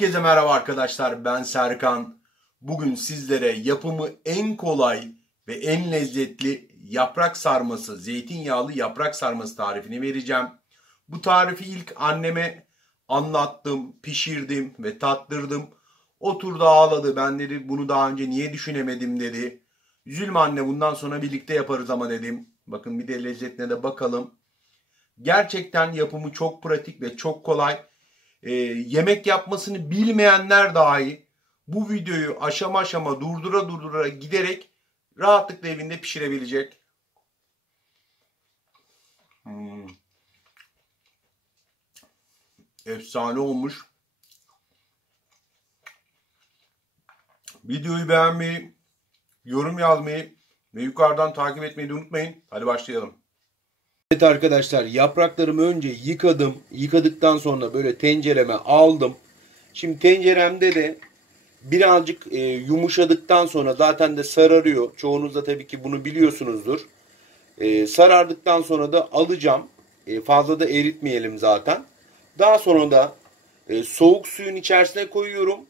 Herkese merhaba arkadaşlar, ben Serkan. Bugün sizlere yapımı en kolay ve en lezzetli yaprak sarması, zeytinyağlı yaprak sarması tarifini vereceğim. Bu tarifi ilk anneme anlattım, pişirdim ve tattırdım. Oturdu ağladı. Ben dedi bunu daha önce niye düşünemedim dedi. Üzülme anne, bundan sonra birlikte yaparız ama dedim. Bakın bir de lezzetine de bakalım. Gerçekten yapımı çok pratik ve çok kolay. Yemek yapmasını bilmeyenler dahi bu videoyu aşama aşama durdura giderek rahatlıkla evinde pişirebilecek. Efsane olmuş. Videoyu beğenmeyi, yorum yazmayı ve yukarıdan takip etmeyi de unutmayın. Hadi başlayalım. Evet arkadaşlar, yapraklarımı önce yıkadım. Yıkadıktan sonra böyle tencereme aldım. Şimdi tenceremde de birazcık yumuşadıktan sonra zaten de sararıyor. Çoğunuz da tabii ki bunu biliyorsunuzdur. Sarardıktan sonra da alacağım. Fazla da eritmeyelim zaten. Daha sonra da soğuk suyun içerisine koyuyorum.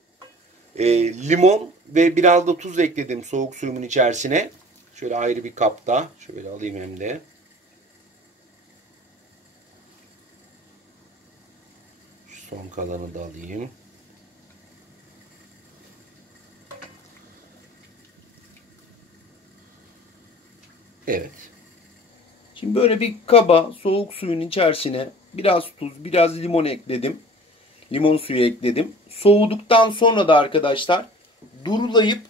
Limon ve biraz da tuz ekledim soğuk suyumun içerisine. Şöyle ayrı bir kapta. Şöyle alayım hem de. Şu son kalanı da alayım. Evet. Şimdi böyle bir kaba soğuk suyun içerisine biraz tuz, biraz limon ekledim. Limon suyu ekledim. Soğuduktan sonra da arkadaşlar durulayıp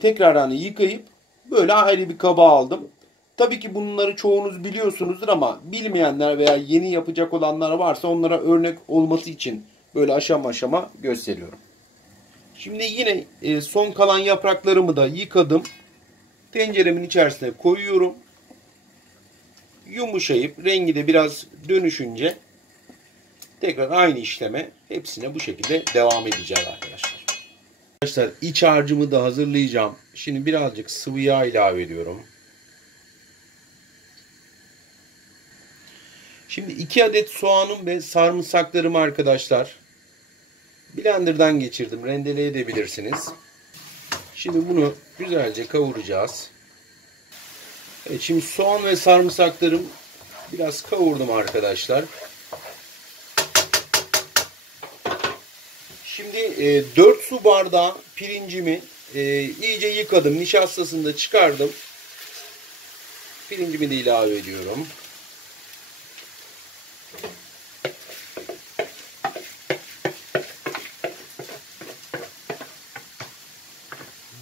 tekrar hani yıkayıp böyle ayrı bir kaba aldım. Tabii ki bunları çoğunuz biliyorsunuzdur ama bilmeyenler veya yeni yapacak olanlar varsa onlara örnek olması için böyle aşama aşama gösteriyorum. Şimdi yine son kalan yapraklarımı da yıkadım. Tenceremin içerisine koyuyorum. Yumuşayıp rengi de biraz dönüşünce tekrar aynı işleme hepsine bu şekilde devam edeceğiz arkadaşlar. Arkadaşlar iç harcımı da hazırlayacağım. Şimdi birazcık sıvı yağ ilave ediyorum. Şimdi 2 adet soğanım ve sarımsaklarımı arkadaşlar blenderdan geçirdim. Rendeleyebilirsiniz. Şimdi bunu güzelce kavuracağız. Evet, şimdi soğan ve sarımsaklarım biraz kavurdum arkadaşlar. Şimdi 4 su bardağı pirincimi iyice yıkadım. Nişastasını da çıkardım. Pirincimi de ilave ediyorum.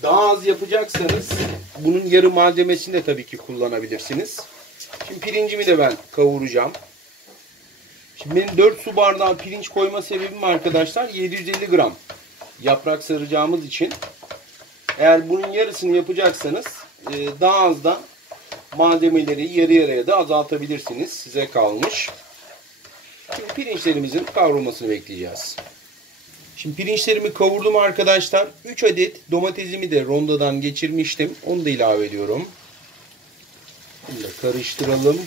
Daha az yapacaksanız bunun yarı malzemesini de tabii ki kullanabilirsiniz. Şimdi pirincimi de ben kavuracağım. Şimdi benim 4 su bardağı pirinç koyma sebebim arkadaşlar 750 gram yaprak saracağımız için. Eğer bunun yarısını yapacaksanız daha az da malzemeleri yarı yarıya da azaltabilirsiniz. Size kalmış. Şimdi pirinçlerimizin kavrulmasını bekleyeceğiz. Şimdi pirinçlerimi kavurdum arkadaşlar. 3 adet domatesimi de rondodan geçirmiştim. Onu da ilave ediyorum. Bunu da karıştıralım.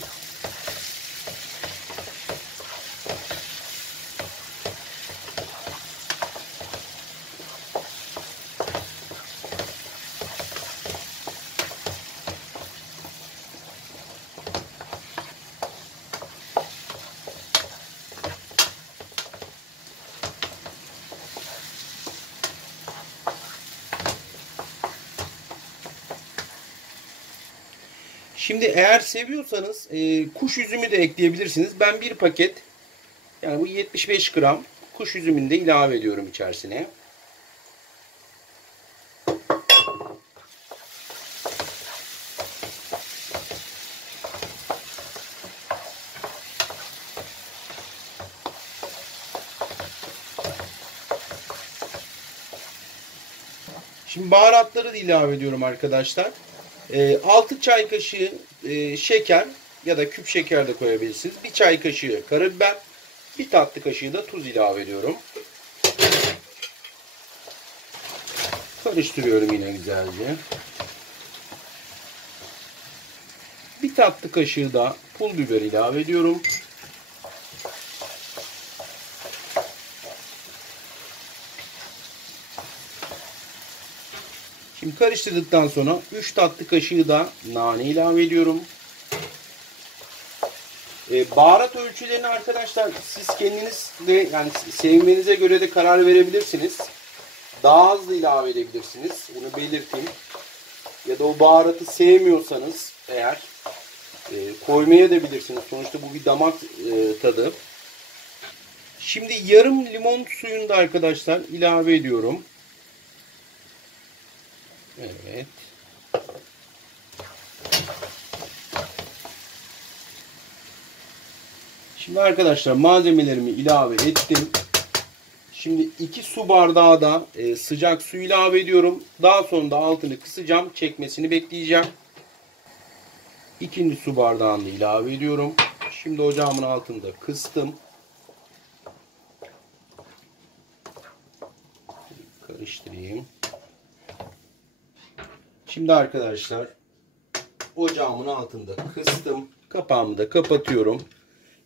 Şimdi eğer seviyorsanız kuş üzümü de ekleyebilirsiniz. Ben bir paket, yani bu 75 gram kuş üzümünü de ilave ediyorum içerisine. Şimdi baharatları da ilave ediyorum arkadaşlar. 6 çay kaşığı şeker ya da küp şeker de koyabilirsiniz. 1 çay kaşığı karabiber, 1 tatlı kaşığı da tuz ilave ediyorum. Karıştırıyorum yine güzelce. 1 tatlı kaşığı da pul biber ilave ediyorum. Şimdi karıştırdıktan sonra 3 tatlı kaşığı da nane ilave ediyorum. Baharat ölçülerini arkadaşlar siz kendiniz de yani sevmenize göre de karar verebilirsiniz. Daha hızlı ilave edebilirsiniz. Bunu belirteyim. Ya da o baharatı sevmiyorsanız eğer koymaya da bilirsiniz. Sonuçta bu bir damak tadı. Şimdi yarım limon suyunu da arkadaşlar ilave ediyorum. Evet. Şimdi arkadaşlar malzemelerimi ilave ettim. Şimdi 2 su bardağı da sıcak su ilave ediyorum. Daha sonra da altını kısacağım. Çekmesini bekleyeceğim. İkinci su bardağını da ilave ediyorum. Şimdi ocağımın altında kıstım. Karıştırayım. Şimdi arkadaşlar ocağımın altında kıstım. Kapağımı da kapatıyorum.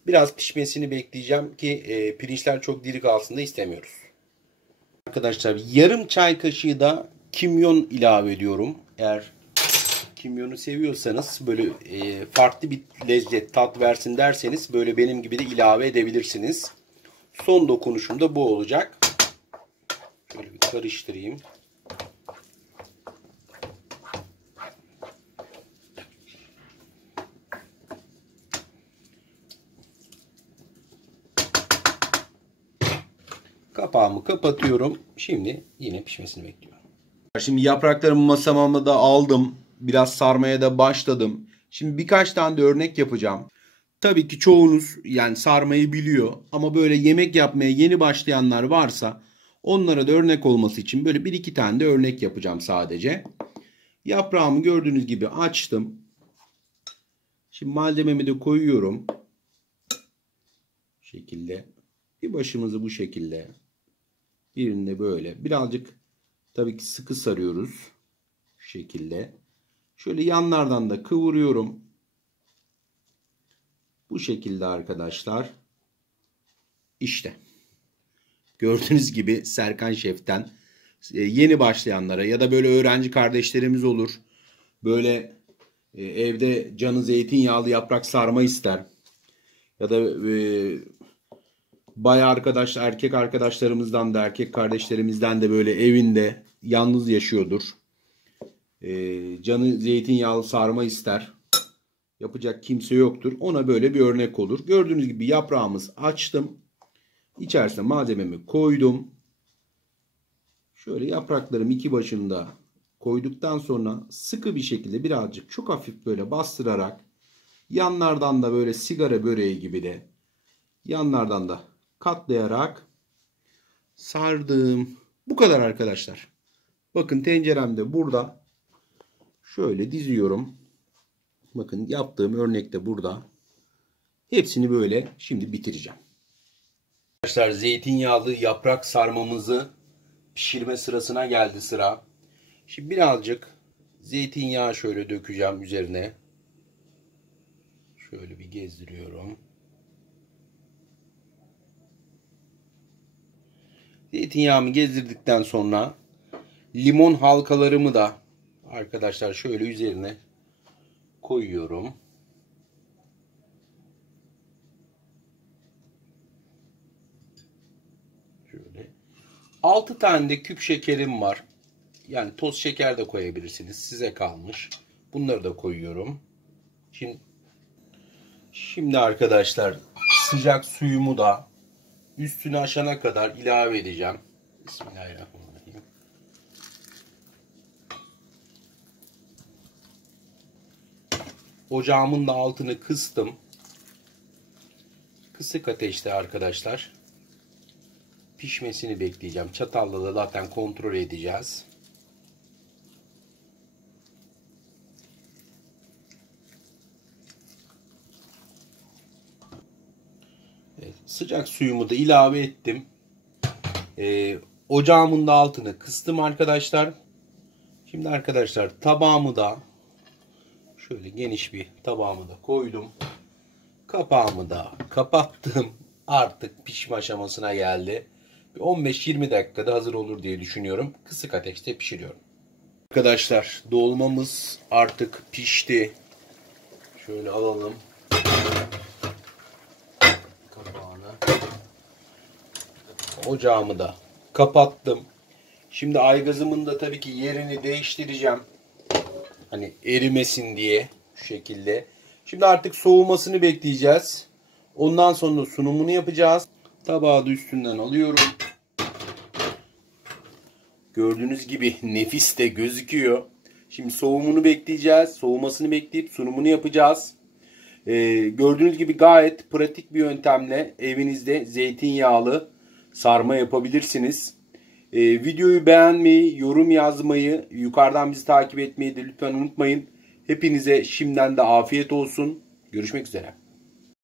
Biraz pişmesini bekleyeceğim ki pirinçler çok diri kalsın da istemiyoruz. Arkadaşlar yarım çay kaşığı da kimyon ilave ediyorum. Eğer kimyonu seviyorsanız böyle farklı bir lezzet tat versin derseniz böyle benim gibi de ilave edebilirsiniz. Son dokunuşum da bu olacak. Şöyle bir karıştırayım. Kapağımı kapatıyorum. Şimdi yine pişmesini bekliyorum. Şimdi yapraklarımı masama da aldım. Biraz sarmaya da başladım. Şimdi birkaç tane de örnek yapacağım. Tabii ki çoğunuz yani sarmayı biliyor. Ama böyle yemek yapmaya yeni başlayanlar varsa onlara da örnek olması için böyle bir iki tane de örnek yapacağım sadece. Yaprağımı gördüğünüz gibi açtım. Şimdi malzememi de koyuyorum. Bu şekilde. Bir başımızı bu şekilde. Birini de böyle. Birazcık tabii ki sıkı sarıyoruz. Şu şekilde. Şöyle yanlardan da kıvırıyorum. Bu şekilde arkadaşlar. İşte. Gördüğünüz gibi Serkan Şef'ten yeni başlayanlara ya da böyle öğrenci kardeşlerimiz olur. Böyle evde canı zeytinyağlı yaprak sarma ister. Ya da bayağı arkadaşlar, erkek arkadaşlarımızdan da erkek kardeşlerimizden de böyle evinde yalnız yaşıyordur. Canı zeytinyağlı sarma ister. Yapacak kimse yoktur. Ona böyle bir örnek olur. Gördüğünüz gibi yaprağımızı açtım. İçerisine malzememi koydum. Şöyle yapraklarım iki başında koyduktan sonra sıkı bir şekilde birazcık çok hafif böyle bastırarak yanlardan da böyle sigara böreği gibi de yanlardan da katlayarak sardım. Bu kadar arkadaşlar. Bakın tencerem de burada. Şöyle diziyorum. Bakın yaptığım örnek de burada. Hepsini böyle şimdi bitireceğim. Arkadaşlar zeytinyağlı yaprak sarmamızı pişirme sırasına geldi sıra. Şimdi birazcık zeytinyağı şöyle dökeceğim üzerine. Şöyle bir gezdiriyorum. Zeytinyağımı gezdirdikten sonra limon halkalarımı da arkadaşlar şöyle üzerine koyuyorum. Şöyle. 6 tane de küp şekerim var. Yani toz şeker de koyabilirsiniz. Size kalmış. Bunları da koyuyorum. Şimdi arkadaşlar sıcak suyumu da üstüne aşana kadar ilave edeceğim. Bismillahirrahmanirrahim. Ocağımın da altını kıstım. Kısık ateşte arkadaşlar. Pişmesini bekleyeceğim. Çatalla da zaten kontrol edeceğiz. Evet, sıcak suyumu da ilave ettim. Ocağımın da altını kıstım arkadaşlar. Şimdi arkadaşlar tabağımı da şöyle geniş bir tabağımı da koydum. Kapağımı da kapattım. Artık pişme aşamasına geldi. 15-20 dakikada hazır olur diye düşünüyorum. Kısık ateşte pişiriyorum. Arkadaşlar dolmamız artık pişti. Şöyle alalım. Kapağını. Ocağımı da kapattım. Şimdi aygazımın da tabii ki yerini değiştireceğim. Hani erimesin diye şu şekilde. Şimdi artık soğumasını bekleyeceğiz. Ondan sonra sunumunu yapacağız. Tabağı da üstünden alıyorum. Gördüğünüz gibi nefis de gözüküyor. Şimdi soğumunu bekleyeceğiz. Soğumasını bekleyip sunumunu yapacağız. Gördüğünüz gibi gayet pratik bir yöntemle evinizde zeytinyağlı sarma yapabilirsiniz. Videoyu beğenmeyi, yorum yazmayı, yukarıdan bizi takip etmeyi de lütfen unutmayın. Hepinize şimdiden de afiyet olsun. Görüşmek üzere.